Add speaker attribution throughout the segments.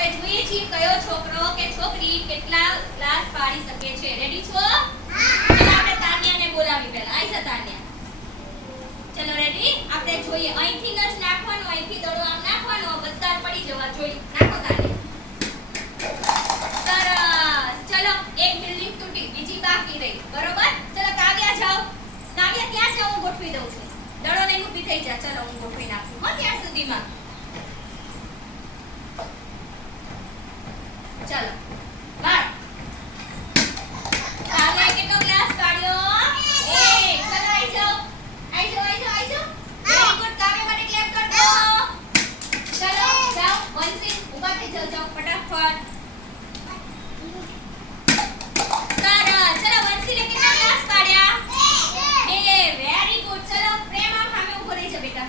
Speaker 1: પછી કયો છોકરો કે છોકરી કેટલા ગ્લાસ પાડી શકે છે? રેડી છો? ચલો આપણે તાન્યાને બોલાવી પહેલા. આઈ જા તાન્યા. ચલો રેડી આપણે જોઈએ. અહીંથી નજ નાખવાનો અહીંથી દડો આમ નાખવાનો બધા પડી જવા. જોઈએ નાખો તાન્યા. સરસ. ચલો એક બિલ્ડિંગ તૂટી બીજી બાકી રહી. બરોબર? ચલો કાવ્યા જાઓ. કાવ્યા ક્યાં છે હું ગોઠવી દઉં છું. દડો ને ઊભી થઈ જા. ચલો હું ગોઠવી નાખું. હો ત્યાં સુધીમાં. ચલો. કેટલો ગ્લાસ કાઢ્યો? એ ચલો આઈ જાઓ આઈ જાઓ આઈ જાઓ આઈ જાઓ વેરી ગુડ કાવ્ય માટે ક્લેપ કર દો ચલો, જાઓ. વંશી ઊભા થઈ ફટાફટ સરસ ચલો વંશીને કેટલા ગ્લાસ પાડ્યા બે વેરી ગુડ ચલો પ્રેમ આમ સામે ઊભો રહી જા બેટા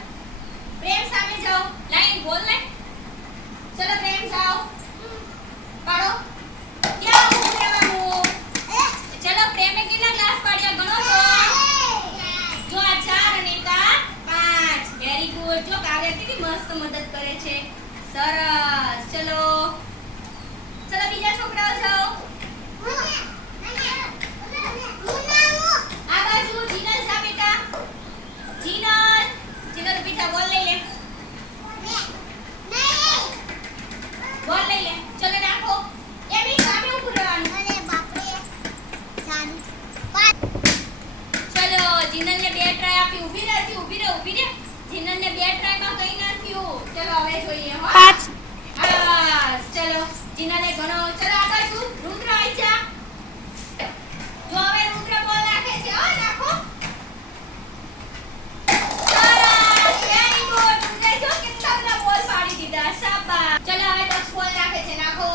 Speaker 1: પ્રેમ સામે જાઓ લાઈન બોલ ને ચલો પ્રેમ જાઓ પાડો ક્યાં ઊભું રહેવાનું ચલો પ્રેમે કેટલા ગ્લાસ પાડ્યા ગણો છો જો આ ચાર અને એક આ પાંચ વેરી ગુડ જો કાવ્યા કેટલી મસ્ત મદદ કરે છે? સરસ. ચલો. ચલો બીજા છોકરાઓ જાઓ આ બાજુ જીનલ જા બેટા જીનલ જીનલ બેટા બોલ લઈ લે બોલ લઈ લે ચલો નાખો એમની સામે ઊભું રહેવાનું ચલો જીનલને બે ટ્રાય આપી ઊભી રહે તી, ઊભી રહે ઊભી રહે જીનલને બે ટ્રાયમાં કઈ ના થયું ચલો હવે જોઈએ હો
Speaker 2: પાંચ
Speaker 1: બસ જીનલે ઘણો ચલો આગળ તું રુદ્ર આવી જા જો હવે રુદ્ર બોલ નાખે છે, હો નાખો ચલો, હવે દક્ષ બોલ નાખે છે નાખો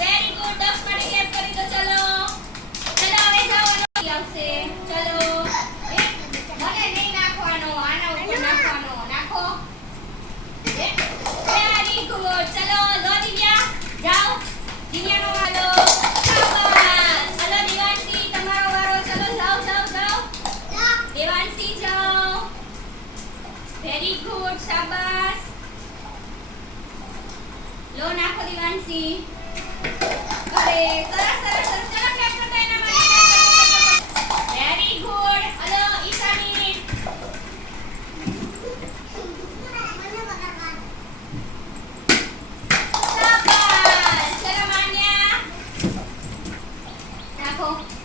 Speaker 1: વેરી ગુડ દક્ષ માટે ક્લેપ કરી દો, ચલો. ચલો, હવે જાઓ આવશે. ચલો. વેરી ગુડ શાબાશ લો, નાખો દિવાનસી. અરે, સરસ સરસ સરસ. ચલો ક્લેપ કરતા એના માટે વેરી ગુડ હલો, ઈશાની. શાબાશ. ચલો માન્યા. નાખો.